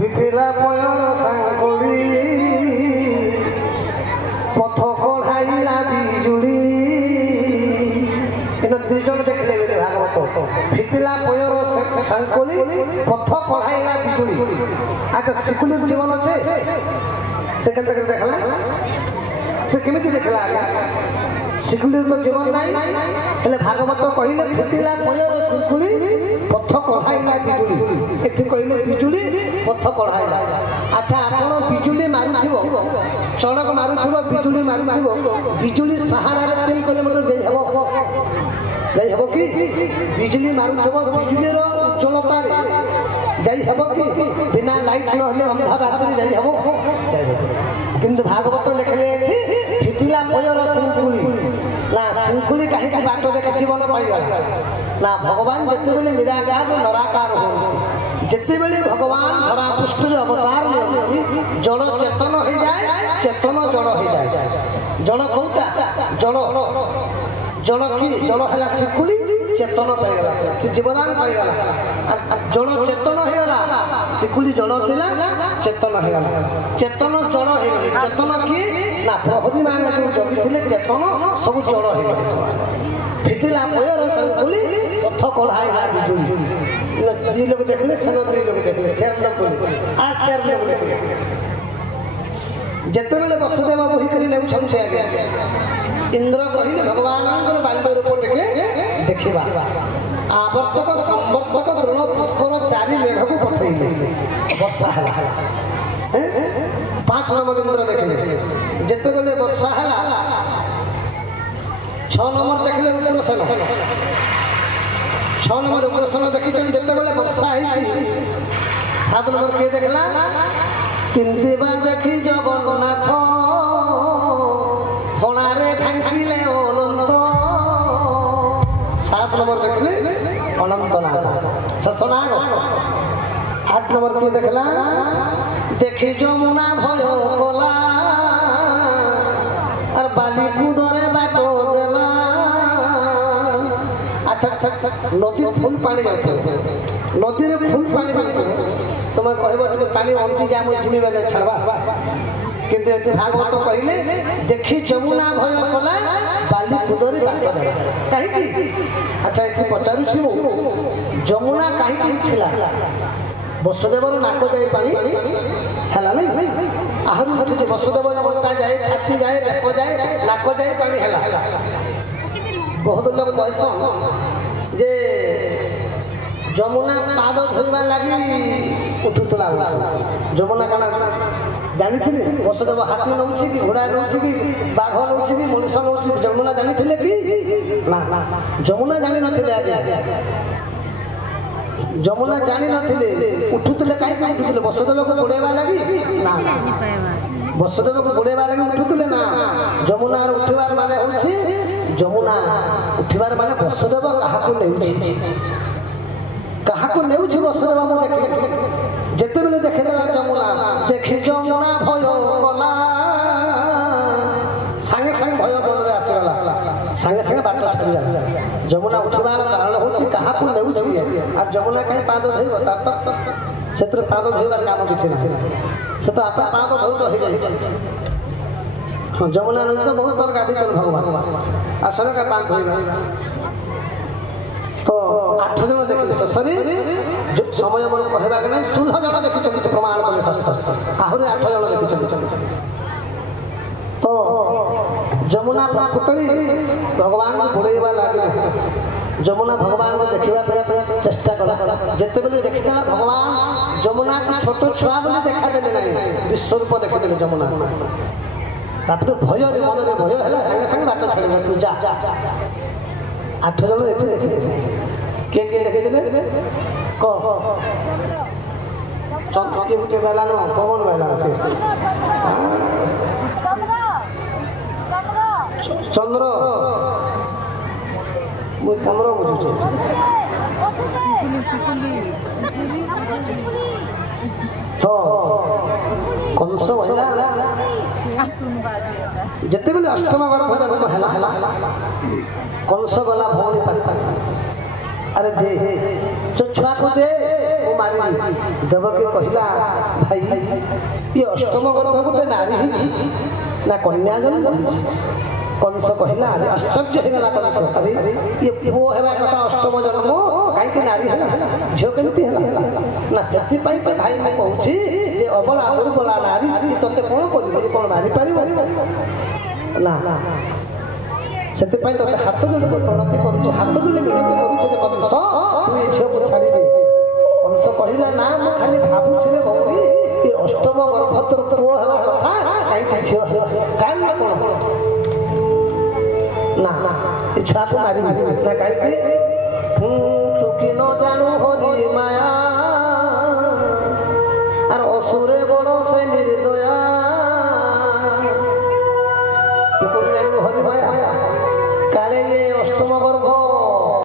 ভিটিলা পয়র সাঙ্গুড়ি পথ কঢ়াইলা বিজুড়ি এনে দুইজন দেখলে বলে ভাগবত ভিটিলা পয়র সাঙ্গুড়ি পথ কঢ়াইলা বিজুড়ি আচ্ছা শিকুলির জীবন আছে সেখান থেকে দেখলা সে কেমিতি দেখলা শিকুলির তো জীবন নাই হলে ভাগবত কহিলে ভিটিলা পয়র শিকুলি পথ কঢ়াইলা বিজুড়ি এটি কহিলে বিজুড়ি পথ কঢ়াইলা আচ্ছা ଆପଣ ବିଜୁଳି ମାରୁଥିବ ଚଡ଼କ ମାରୁଥିବ ବିଜୁଳି ମାରୁଥିବ ବିଜୁଳି ସାହାରାରେ କେମିତି କଲେ ମଧ୍ୟ ଯାଇ ହେବ କି ବିଜୁଳି ମାରୁଥିବ ବିଜୁଳିର ଉଜ୍ଜଳତାରେ ଯାଇ ହେବ କି ବିନା ଲାଇଟ୍ ନହେଲେ ଅନ୍ଧାର ରାତିରେ ଯାଇ ହେବ କିନ୍ତୁ ଭାଗବତ ଲେଖିଲେ ଭିଟିଲା ପୟର ଶିଙ୍କୁଳି ନା ଶିଙ୍କୁଳି କାହିଁକି ବାଟ ଦେଖି ଜୀବନ ପାଇଗଲା ନା ଭଗବାନ ଯେତେବେଳେ ନିରାକାର ନରାକାର ହୁଅନ୍ତି ଯେତେବେଳେ ଭଗବାନ ଧରା ପୃଷ୍ଠରେ ଅବତାର ନିଅନ୍ତି ଜଳ ଚେତନ ହେଇଯାଏ ଚେତନ ଜଳ ହେଇଯାଏ ଜଳ କୋଉଟା ଜଳ ଜଳ କି ଜଳ ହେଲା ଶିକୁଳି ଚେତନ ପାଇଗଲା ସେ ଜୀବଦାନ ପାଇଗଲା ଜଳ ଚେତନ ହେଇଗଲା ଶିକୁଳି ଜଳ ଥିଲା ଚେତନ ହେଇଗଲା ଚେତନ ଜଳ ହେଇଗଲେ ଚେତନ କିଏ ନା ପ୍ରହରୀ ମାନେ ଯୋଉ ଜଗିଥିଲେ ଚେତନ ସବୁ ଜଳ ହେଇଗଲେ ଫିଟିଲା ପୟର ଶିକୁଳି ପଥ କଢ଼ାଇଲା ବିଜୁଳି ଦୁଇ ଲୋକ ଦେଖିଲେ ସେନ ଦୁଇ ଲୋକ ଦେଖିଲେ ଚାରି ଲୋକ ଆ ଚାରି ଲୋକ ଦେଖିଲେ ଯେତେବେଳେ ବସୁଦେବ ବହି କରି ନେଉଛନ୍ତି ଆଜ୍ଞା ଇନ୍ଦ୍ର କହିଲେ ଭଗବାନଙ୍କର ବାଲ୍ୟ ରୂପ ଟିକେ ଦେଖିବା ଆବର୍ତ୍ତକ ସମ୍ବର୍ତ୍ତକ ଦୃଢ଼ ପୁଷ୍ପର ଚାରି ମେଘକୁ ପଠେଇଲେ ବର୍ଷା ହେଲା 5 ନମ୍ବର ଇନ୍ଦ୍ର ଦେଖିଲେ ଯେତେବେଳେ ବର୍ଷା ହେଲା 6 ନମ୍ବର ଦେଖିଲେ ଉଗ୍ରସେନ 6 ନମ୍ବର ଉଗ୍ରସେନ ଦେଖିଛନ୍ତି ଯେତେବେଳେ ବର୍ଷା ହେଇଛି 7 ନମ୍ବର କିଏ ଦେଖିଲା ପିନ୍ଧିବା ଦେଖି ଜଗନ୍ନାଥ ଫଣାରେ ଢାଙ୍କିଲେ ଅନନ୍ତ 7 ନମ୍ବର ଦେଖିଲେ ଅନନ୍ତ ନାଗ ଶେଷ ନାଗ 8 ନମ୍ବର କିଏ ଦେଖିଲା ଦେଖି ଯମୁନା ଭୟ କଲା আর বালি কুদরে বাট দেলা আচ্ছা নদী ফুল পানি যাচ্ছে নদীরে ফুল পানি যাচ্ছে তোমার কহব যে পানি অন্তি যা মুই জিমি বেলে ছাড়বা কিন্তু ভাগবত কহিলে দেখি যমুনা ভয় কলা বালি কুদরে বাট দেলা কাহিকি আচ্ছা এটি পচারুছি যমুনা কাহিকি উঠিলা বসুদেবর নাক যাই পানি হেলা নাই আহরি উঠুছে বসুদেবর মনটা যায় ছাতি যায় নাক যায় পানি হেলা বহুত লোক কইসন যে যমুনা পাদ ধরবা লাগি উঠুতলা যমুনা কানা জানিଥିଲେ বসুদেব হাতি নউছি কি ঘোড়া নউছি কি বাঘ নউছি কি মনুষ্য নউছি যমুনা জানিଥିଲେ কি না যমুনা জানি নଥିଲେ আগে যমুনা জানি নଥିଲେ উঠুଥିଲେ কাহিଁକି ଉଠୁଥିଲେ ବସୁଦେବକୁ ବୁଡ଼େଇବା ଲାଗି ନା ବସୁଦେବକୁ ବୁଡ଼େଇବା ଲାଗି ଉଠୁଥିଲେ ନା ଯମୁନାର ଉଠିବାର ମାନେ ହେଉଛି ଯମୁନା ଉଠିବାର ମାନେ ବସୁଦେବ କାହାକୁ ନେଉଛି ବସୁଦେବ ମୁଁ ଦେଖି ଯେତେବେଳେ ଦେଖିଦେଲା ଯମୁନା ଦେଖି ଯମୁନା ଭୟ କଲା ସାଙ୍ଗେ ସାଙ୍ଗେ ଭୟ ବଳରେ ଆସିଗଲା ସାଙ୍ଗେ ସାଙ୍ଗେ ବାଟ ଛାଡ଼ିଗଲା ଯମୁନା ଉଠିବାର କାରଣ ହେଉଛି କାହାକୁ ନେଉଛି ଆଉ ଯମୁନା କାହିଁ ପାଦ ଧୋଇବ ସେଥିରେ ପାଦ ଧୋଇବାର କାମ କିଛି ନାହିଁ ସେ ତ ଆପେ ପାଦ ଧୋଇ ରହିଯାଇଛି ଯମୁନା ନଦୀ ତ ବହୁତ ଥର ଗାଧୋଇଛନ୍ତି ଭଗବାନ ଆଉ ସେଟା ପାଦ ଧୋଇବା ତ 8 ଜଣ ଦେଖିଲେ ଶେଷରେ ସମୟ ମୋର କହିବାକୁ ନାହିଁ 16 ଜଣ ଦେଖିଛନ୍ତି ପ୍ରମାଣ କଲେ ଶାସ୍ତ୍ର ଆହୁରି 8 ଜଣ ଦେଖିଛନ୍ତି ତ ଯମୁନା ପ୍ରକୃତରେ ଭଗବାନଙ୍କୁ ବୁଡ଼େଇବା ଲାଗିଲା ଯମୁନା ଭଗବାନଙ୍କୁ ଦେଖିବା ପାଇଁ ଚେଷ୍ଟା କଲା ଯେତେବେଳେ ଦେଖିଦେଲା ଭଗବାନ ଯମୁନାକୁ ଛୋଟ ଛୁଆ ବୋଲି ଦେଖାଦେଲେ ନାହିଁ ବିଶ୍ୱରୂପ ଦେଖିଦେଲେ ଯମୁନା ତାପରେ ଭୟରେ ମନରେ ଭୟ ହେଲା ସାଙ୍ଗେ ସାଙ୍ଗେ ବାଟ ଛାଡ଼ିଲେ ତୁ ଯା 8 ଜଣ ଏଠି ଦେଖିଲେ କିଏ କିଏ ଦେଖିଦେଲେ କହ ଚନ୍ଦ୍ର କିଏ ବେଲା ନ ପବନ ବେଲା ଚନ୍ଦ୍ର ମୁଁ ଚନ୍ଦ୍ର ବୁଝୁଛି ତ କଂସ ହେଲା ଯେତେବେଳେ ଅଷ୍ଟମ ଗର୍ଭ ହେଲା କଂସ ଗଲା ଭଉଣୀ ପାଖ ଆରେ ଦେ ଛୁଆକୁ ଦେ ମୁଁ मारिबी देवकी कहला भाई ये अष्टम गर्भ गोटे नारी ना कन्या जन्म कंस कहला आश्चर्य होगा कंस अरे ये पुओ हेबा कथा अष्टम जन्म कहीं नारी है झील केमती है ना से भाई मैं कहूँ जे अबला दुर्बला नारी ते कौन कर कौन मारी पार ना से ते हाथ जोड़ प्रणति कर हाथ जोड़ मिनती कर कंस तू ये झील को छाड़ी कंस कहला ना मैं खाली भावुची गौरी ये अष्टम गर्भ तोर पुओ हेबा कथा कहीं झील कहीं ना कौन ना ये छुआ को मारी ना कहीं तू कि न जानू हरि माया और असुरे बड़ से